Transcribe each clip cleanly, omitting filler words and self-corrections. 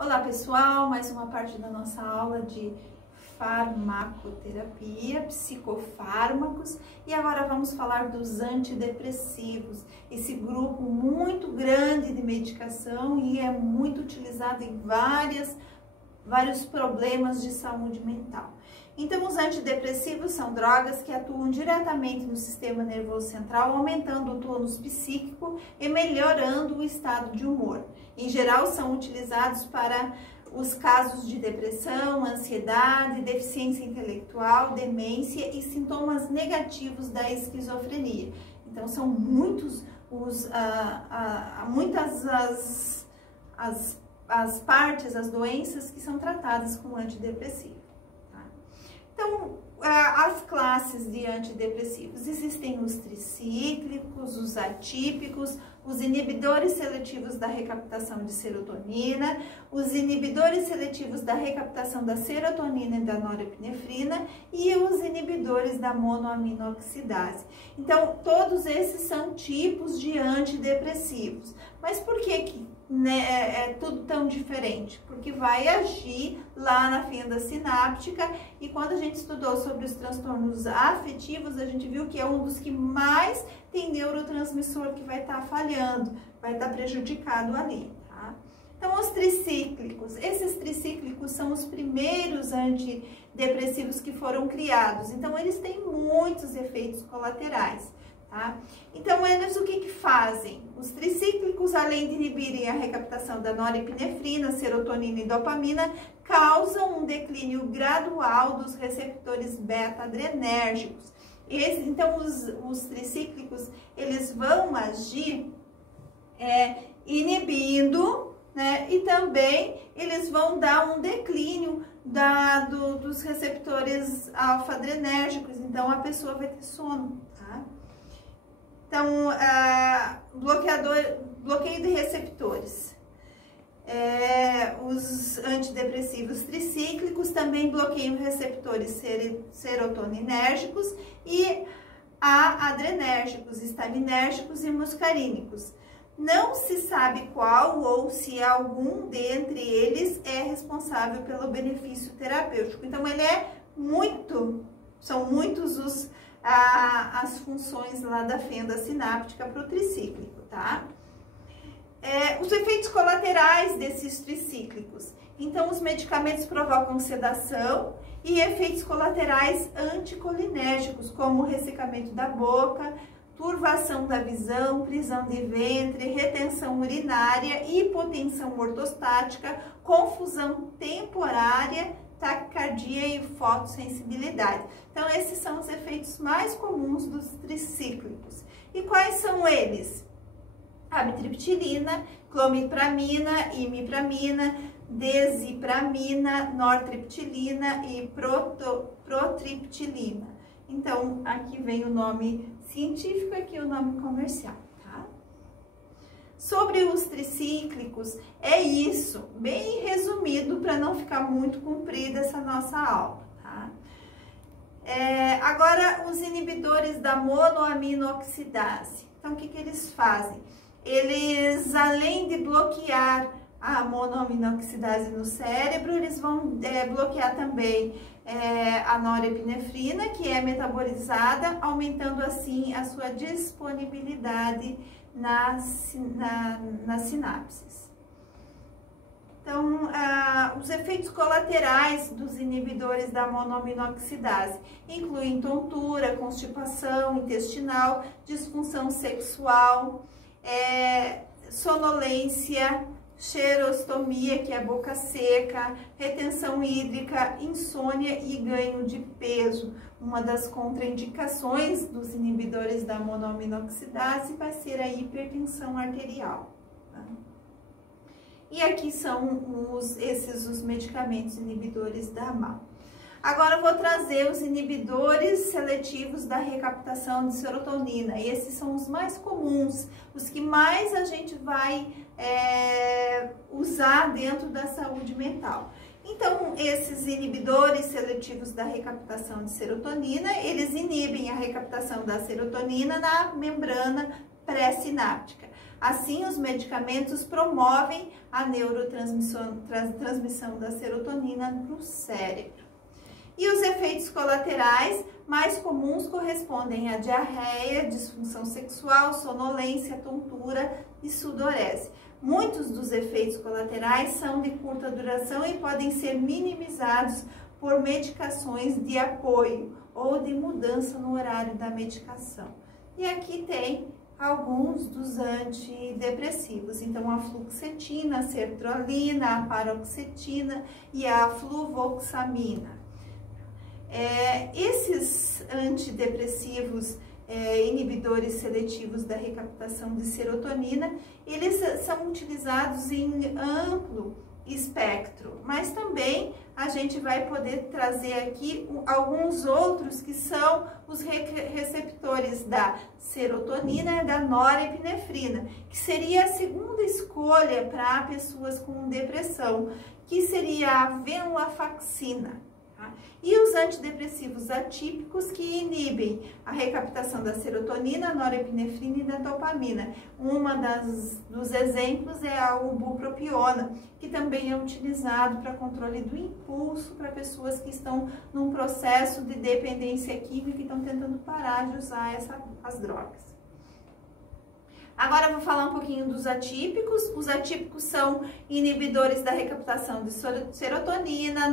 Olá pessoal, mais uma parte da nossa aula de farmacoterapia, psicofármacos, e agora vamos falar dos antidepressivos, esse grupo muito grande de medicação e é muito utilizado em vários problemas de saúde mental. Então, os antidepressivos são drogas que atuam diretamente no sistema nervoso central, aumentando o tônus psíquico e melhorando o estado de humor. Em geral, são utilizados para os casos de depressão, ansiedade, deficiência intelectual, demência e sintomas negativos da esquizofrenia. Então, são muitas as partes, as doenças que são tratadas com antidepressivo. Tá? Então, as classes de antidepressivos, existem os tricíclicos, os atípicos, os inibidores seletivos da recaptação de serotonina, os inibidores seletivos da recaptação da serotonina e da norepinefrina e os inibidores da monoaminoxidase. Então, todos esses são tipos de antidepressivos. Mas por que é tudo tão diferente? Porque vai agir lá na fenda sináptica, e quando a gente estudou sobre os transtornos afetivos, a gente viu que é um dos que mais tem neurotransmissor que vai estar falhando, vai estar prejudicado ali, tá? Então, os tricíclicos, esses tricíclicos são os primeiros antidepressivos que foram criados, então eles têm muitos efeitos colaterais. Tá? Então, eles o que fazem? Os tricíclicos, além de inibirem a recaptação da norepinefrina, serotonina e dopamina, causam um declínio gradual dos receptores beta-adrenérgicos. Então, os tricíclicos, eles vão agir inibindo, né? E também eles vão dar um declínio dos receptores alfa-adrenérgicos, então a pessoa vai ter sono, tá? Então, bloqueio de receptores. Os antidepressivos tricíclicos também bloqueiam receptores serotoninérgicos e adrenérgicos, estaminérgicos e muscarínicos. Não se sabe qual ou se algum dentre eles é responsável pelo benefício terapêutico. Então, são muitos as funções lá da fenda sináptica para o tricíclico, tá? Os efeitos colaterais desses tricíclicos. Então, os medicamentos provocam sedação e efeitos colaterais anticolinérgicos, como ressecamento da boca, turvação da visão, prisão de ventre, retenção urinária, hipotensão ortostática, confusão temporária, taquicardia e fotossensibilidade. Então, esses são os efeitos mais comuns dos tricíclicos. E quais são eles? Amitriptilina, clomipramina, imipramina, desipramina, nortriptilina e protriptilina. Então, aqui vem o nome científico, aqui o nome comercial. Sobre os tricíclicos, é isso, bem resumido para não ficar muito comprida essa nossa aula, tá? Agora, os inibidores da monoaminoxidase. Então, o que eles fazem? Eles, além de bloquear a monoaminoxidase no cérebro, eles vão bloquear também a norepinefrina, que é metabolizada, aumentando assim a sua disponibilidade nas sinapses. Então, os efeitos colaterais dos inibidores da monoaminoxidase incluem tontura, constipação intestinal, disfunção sexual, sonolência, xerostomia, que é boca seca, retenção hídrica, insônia e ganho de peso. Uma das contraindicações dos inibidores da monoaminoxidase vai ser a hipertensão arterial. Tá? E aqui são os medicamentos inibidores da MAO. Agora eu vou trazer os inibidores seletivos da recaptação de serotonina. E esses são os mais comuns, os que mais a gente vai usar dentro da saúde mental. Então, esses inibidores seletivos da recaptação de serotonina, eles inibem a recaptação da serotonina na membrana pré-sináptica. Assim, os medicamentos promovem a neurotransmissão da serotonina para o cérebro. E os efeitos colaterais mais comuns correspondem a diarreia, disfunção sexual, sonolência, tontura e sudorese. Muitos dos efeitos colaterais são de curta duração e podem ser minimizados por medicações de apoio ou de mudança no horário da medicação. E aqui tem alguns dos antidepressivos. Então, a fluoxetina, a sertralina, a paroxetina e a fluvoxamina. Esses antidepressivos inibidores seletivos da recaptação de serotonina, eles são utilizados em amplo espectro, mas também a gente vai poder trazer aqui alguns outros que são os receptores da serotonina e da norepinefrina, que seria a segunda escolha para pessoas com depressão, que seria a venlafaxina. E os antidepressivos atípicos que inibem a recaptação da serotonina, norepinefrina e da dopamina. Dos exemplos é a bupropiona, que também é utilizado para controle do impulso para pessoas que estão num processo de dependência química e estão tentando parar de usar as drogas. Agora eu vou falar um pouquinho dos atípicos. Os atípicos são inibidores da recaptação de serotonina,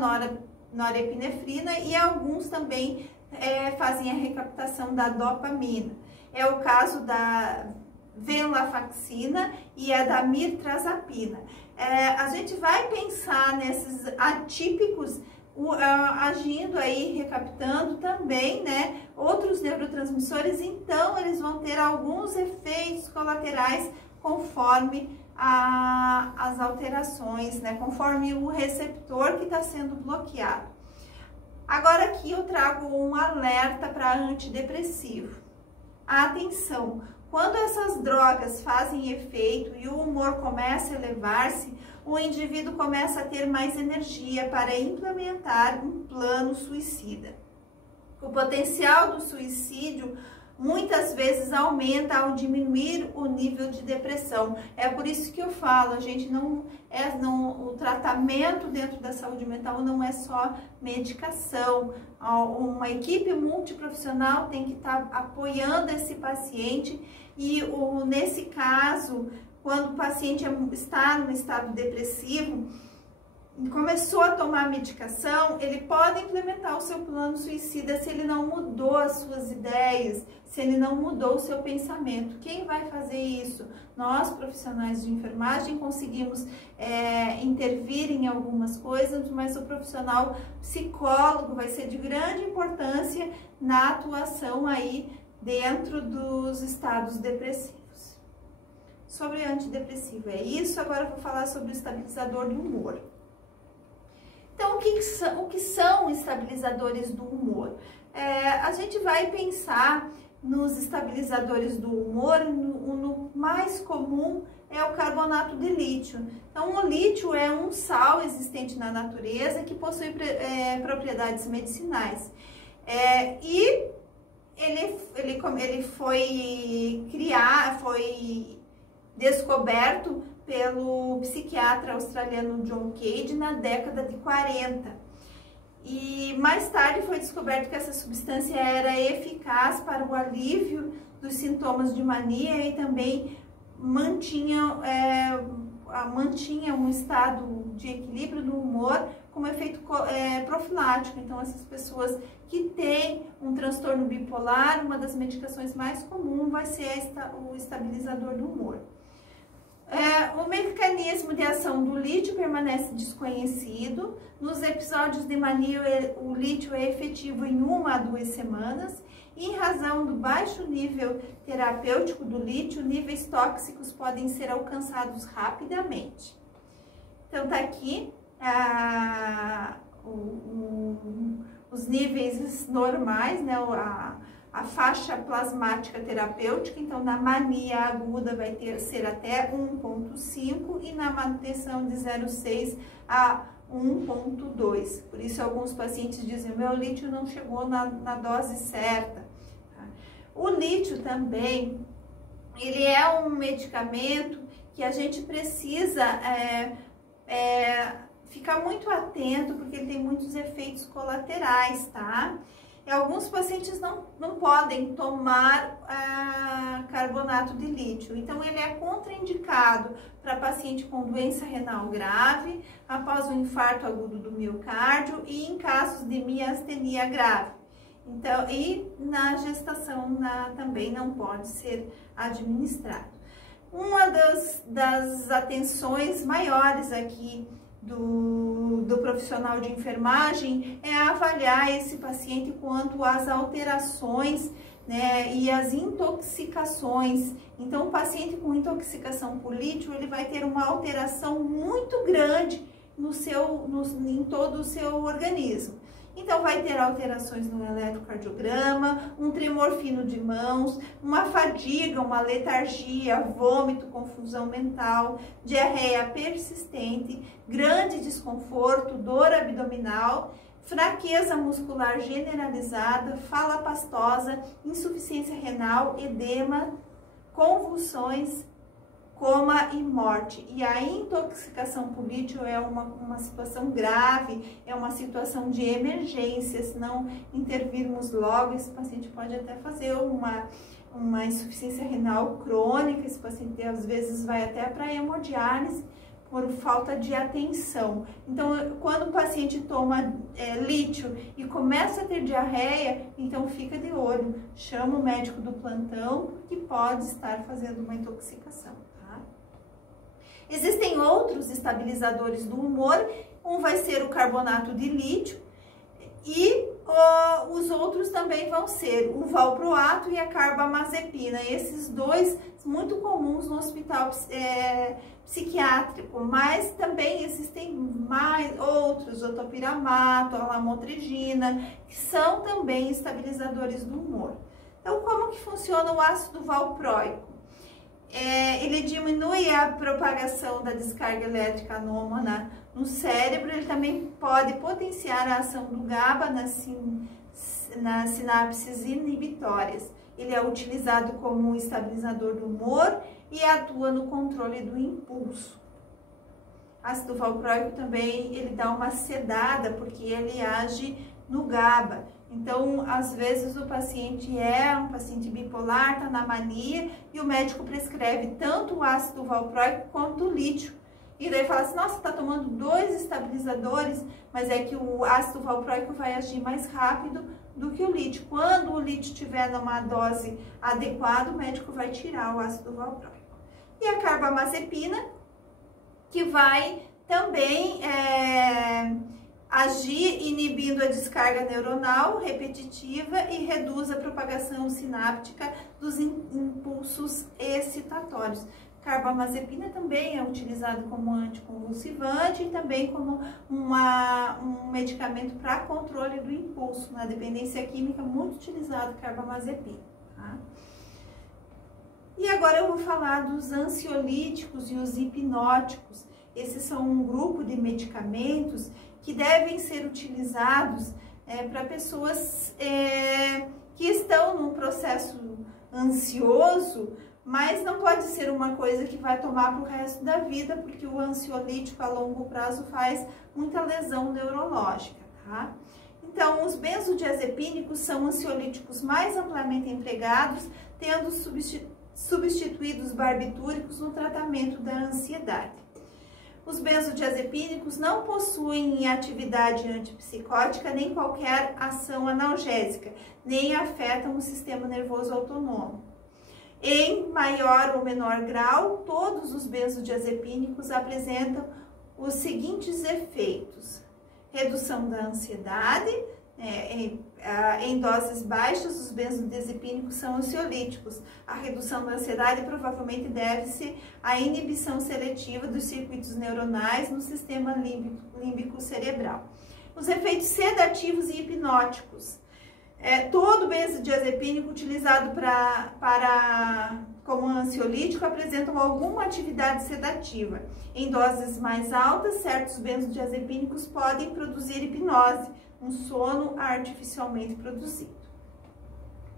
norepinefrina e alguns também fazem a recaptação da dopamina. É o caso da venlafaxina e a da mirtazapina. A gente vai pensar nesses atípicos agindo aí, recaptando também, né, outros neurotransmissores, então eles vão ter alguns efeitos colaterais conforme as alterações, né, conforme o receptor que está sendo bloqueado. Agora aqui eu trago um alerta para antidepressivo. Atenção, quando essas drogas fazem efeito e o humor começa a elevar-se, o indivíduo começa a ter mais energia para implementar um plano suicida. O potencial do suicídio muitas vezes aumenta ao diminuir o nível de depressão. É por isso que eu falo, a gente o tratamento dentro da saúde mental não é só medicação. Uma equipe multiprofissional tem que estar apoiando esse paciente e nesse caso, quando o paciente está no estado depressivo, começou a tomar medicação, ele pode implementar o seu plano suicida se ele não mudou as suas ideias, se ele não mudou o seu pensamento. Quem vai fazer isso? Nós, profissionais de enfermagem, conseguimos intervir em algumas coisas, mas o profissional psicólogo vai ser de grande importância na atuação aí dentro dos estados depressivos. Sobre antidepressivo é isso, agora eu vou falar sobre o estabilizador do humor. Então, o que são estabilizadores do humor? A gente vai pensar nos estabilizadores do humor, no mais comum é o carbonato de lítio. Então, o lítio é um sal existente na natureza que possui propriedades medicinais. E ele foi descoberto pelo psiquiatra australiano John Cade na década de 40. E mais tarde foi descoberto que essa substância era eficaz para o alívio dos sintomas de mania e também mantinha um estado de equilíbrio do humor como efeito profilático. Então, essas pessoas que têm um transtorno bipolar, uma das medicações mais comuns vai ser o estabilizador do humor. O mecanismo de ação do lítio permanece desconhecido. Nos episódios de mania, o lítio é efetivo em 1 a 2 semanas. E em razão do baixo nível terapêutico do lítio, níveis tóxicos podem ser alcançados rapidamente. Então, tá aqui os níveis normais, né? A faixa plasmática terapêutica, então na mania aguda vai ser até 1,5 e na manutenção de 0,6 a 1,2. Por isso alguns pacientes dizem, meu lítio não chegou na dose certa. O lítio também ele é um medicamento que a gente precisa ficar muito atento, porque ele tem muitos efeitos colaterais, tá? E alguns pacientes não podem tomar carbonato de lítio, então ele é contraindicado para paciente com doença renal grave, após um infarto agudo do miocárdio e em casos de miastenia grave. Então, e na gestação também não pode ser administrado. Uma das atenções maiores aqui do profissional de enfermagem é avaliar esse paciente quanto às alterações, né, e as intoxicações. Então, o paciente com intoxicação por lítio, ele vai ter uma alteração muito grande em todo o seu organismo. Então, vai ter alterações no eletrocardiograma, um tremor fino de mãos, uma fadiga, uma letargia, vômito, confusão mental, diarreia persistente, grande desconforto, dor abdominal, fraqueza muscular generalizada, fala pastosa, insuficiência renal, edema, convulsões, coma e morte. E a intoxicação por lítio é uma situação grave, é uma situação de emergência. Se não intervirmos logo, esse paciente pode até fazer uma insuficiência renal crônica. Esse paciente às vezes vai até para hemodiálise por falta de atenção. Então, quando o paciente toma lítio e começa a ter diarreia, então fica de olho, chama o médico do plantão, que pode estar fazendo uma intoxicação. Existem outros estabilizadores do humor, um vai ser o carbonato de lítio e os outros também vão ser o valproato e a carbamazepina. Esses dois muito comuns no hospital psiquiátrico, mas também existem mais outros, o topiramato, a lamotrigina, que são também estabilizadores do humor. Então, como que funciona o ácido valproico? Ele diminui a propagação da descarga elétrica anômala no cérebro, ele também pode potenciar a ação do GABA nas sinapses inibitórias. Ele é utilizado como estabilizador do humor e atua no controle do impulso. Ácido valproico também, ele dá uma sedada, porque ele age no GABA. Então, às vezes o paciente é um paciente bipolar, está na mania, e o médico prescreve tanto o ácido valproico quanto o lítio. E daí fala assim, nossa, está tomando 2 estabilizadores, mas é que o ácido valproico vai agir mais rápido do que o lítio. Quando o lítio estiver numa dose adequada, o médico vai tirar o ácido valproico. E a carbamazepina, que vai também agir inibindo a descarga neuronal repetitiva e reduz a propagação sináptica dos impulsos excitatórios. Carbamazepina também é utilizado como anticonvulsivante e também como um medicamento para controle do impulso. Na dependência química, muito utilizado carbamazepina. Tá? E agora eu vou falar dos ansiolíticos e os hipnóticos. Esses são um grupo de medicamentos que devem ser utilizados para pessoas que estão num processo ansioso, mas não pode ser uma coisa que vai tomar para o resto da vida, porque o ansiolítico a longo prazo faz muita lesão neurológica, tá? Então, os benzodiazepínicos são ansiolíticos mais amplamente empregados, tendo substituído os barbitúricos no tratamento da ansiedade. Os benzodiazepínicos não possuem atividade antipsicótica nem qualquer ação analgésica, nem afetam o sistema nervoso autônomo. Em maior ou menor grau, todos os benzodiazepínicos apresentam os seguintes efeitos: redução da ansiedade. Em doses baixas, os benzodiazepínicos são ansiolíticos. A redução da ansiedade provavelmente deve-se à inibição seletiva dos circuitos neuronais no sistema límbico cerebral. Os efeitos sedativos e hipnóticos. Todo benzodiazepínico utilizado como ansiolítico apresentam alguma atividade sedativa. Em doses mais altas, certos benzodiazepínicos podem produzir hipnose, um sono artificialmente produzido.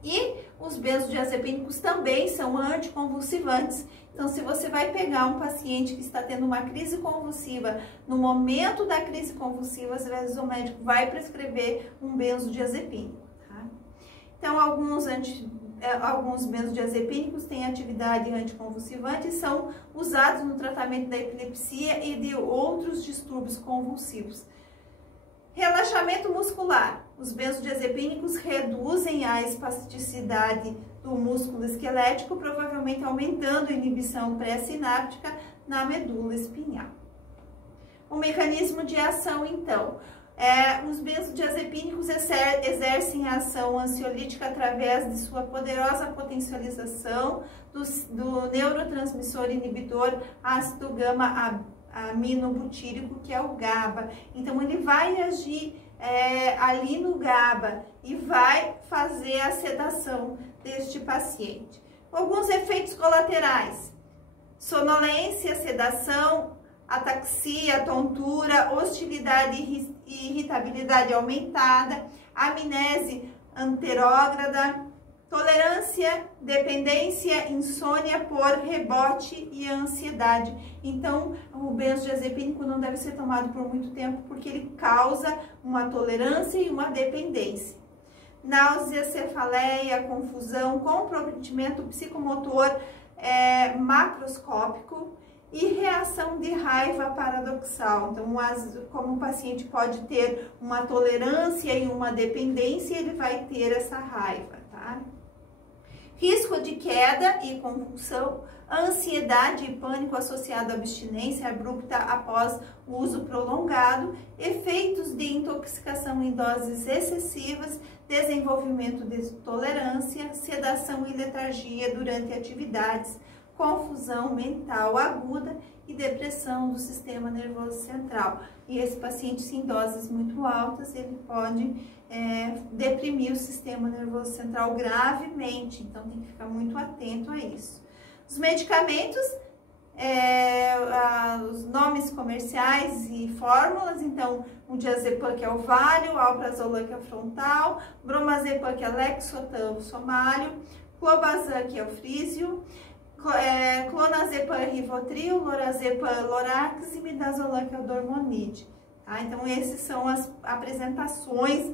E os benzodiazepínicos também são anticonvulsivantes. Então, se você vai pegar um paciente que está tendo uma crise convulsiva, no momento da crise convulsiva, às vezes o médico vai prescrever um benzodiazepínico, tá? Então, alguns benzodiazepínicos têm atividade anticonvulsivante e são usados no tratamento da epilepsia e de outros distúrbios convulsivos. Relaxamento muscular. Os benzodiazepínicos reduzem a espasticidade do músculo esquelético, provavelmente aumentando a inibição pré-sináptica na medula espinhal. O mecanismo de ação, então. Os benzodiazepínicos exercem a ação ansiolítica através de sua poderosa potencialização do neurotransmissor inibidor ácido gama-aminobutírico, que é o GABA. Então, ele vai agir ali no GABA e vai fazer a sedação deste paciente. Alguns efeitos colaterais: sonolência, sedação, ataxia, tontura, hostilidade e irritabilidade aumentada, amnese anterógrada, tolerância, dependência, insônia por rebote e ansiedade. Então, o benzodiazepínico não deve ser tomado por muito tempo porque ele causa uma tolerância e uma dependência. Náusea, cefaleia, confusão, comprometimento psicomotor macroscópico e reação de raiva paradoxal. Então, como o paciente pode ter uma tolerância e uma dependência, ele vai ter essa raiva, tá? Risco de queda e convulsão, ansiedade e pânico associado à abstinência abrupta após o uso prolongado, efeitos de intoxicação em doses excessivas, desenvolvimento de tolerância, sedação e letargia durante atividades, confusão mental aguda e depressão do sistema nervoso central. E esse paciente, em doses muito altas, ele pode deprimir o sistema nervoso central gravemente, então tem que ficar muito atento a isso. Os medicamentos, os nomes comerciais e fórmulas, então o diazepam, que é o Valium, alprazolam, que é o Frontal, bromazepam, que é Lexotan, o Somalio, clobazam, que é o Frisium, clonazepam, Rivotril, lorazepam, Lorax e midazolam, que é o Dormonide. Tá? Então, essas são as apresentações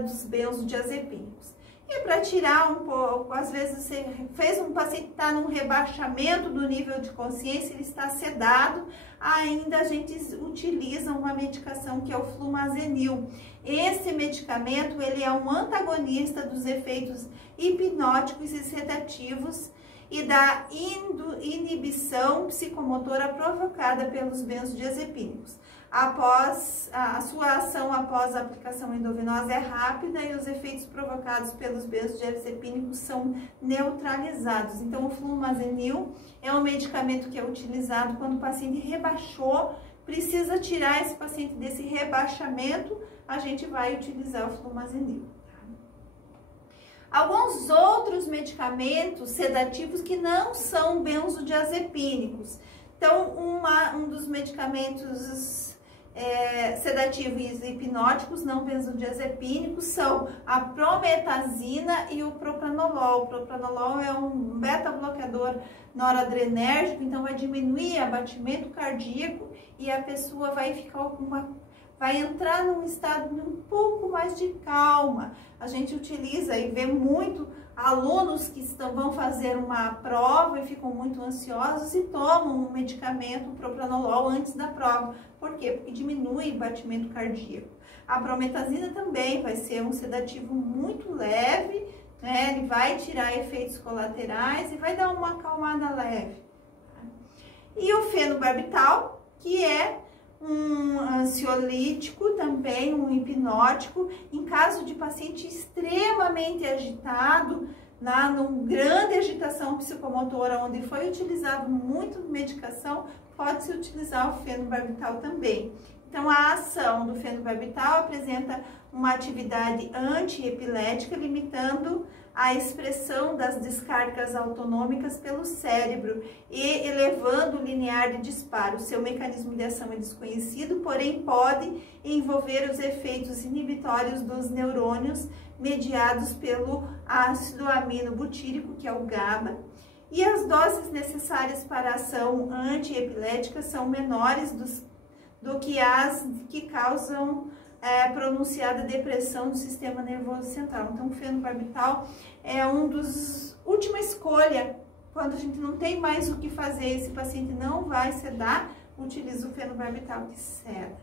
dos benzodiazepínicos. E para tirar um pouco, às vezes você fez um paciente que está num rebaixamento do nível de consciência, ele está sedado, ainda a gente utiliza uma medicação que é o flumazenil. Esse medicamento, ele é um antagonista dos efeitos hipnóticos e sedativos e da inibição psicomotora provocada pelos benzodiazepínicos. A sua ação após a aplicação endovenosa é rápida e os efeitos provocados pelos benzodiazepínicos são neutralizados. Então, o flumazenil é um medicamento que é utilizado quando o paciente rebaixou, precisa tirar esse paciente desse rebaixamento, a gente vai utilizar o flumazenil. Alguns outros medicamentos sedativos que não são benzodiazepínicos. Então, um dos medicamentos sedativos e hipnóticos não benzodiazepínicos são a prometazina e o propranolol. O propranolol é um beta-bloqueador noradrenérgico, então vai diminuir o batimento cardíaco e a pessoa vai entrar num estado um pouco mais de calma. A gente utiliza e vê muito alunos que vão fazer uma prova e ficam muito ansiosos e tomam um medicamento, o propranolol, antes da prova. Por quê? Porque diminui o batimento cardíaco. A prometazina também vai ser um sedativo muito leve, né? Ele vai tirar efeitos colaterais e vai dar uma acalmada leve. E o fenobarbital, que é um ansiolítico também, um hipnótico, em caso de paciente extremamente agitado, numa grande agitação psicomotora, onde foi utilizado muito medicação, pode-se utilizar o fenobarbital também. Então, a ação do fenobarbital apresenta uma atividade antiepilética, limitando a expressão das descargas autonômicas pelo cérebro e elevando o linear de disparo. Seu mecanismo de ação é desconhecido, porém pode envolver os efeitos inibitórios dos neurônios mediados pelo ácido aminobutírico, que é o GABA, e as doses necessárias para a ação antiepilética são menores do que as que causam pronunciada depressão do sistema nervoso central. Então, o fenobarbital é última escolha, quando a gente não tem mais o que fazer, esse paciente não vai sedar, utiliza o fenobarbital que seda.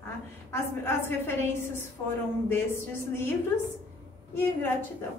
Tá? As referências foram destes livros e gratidão.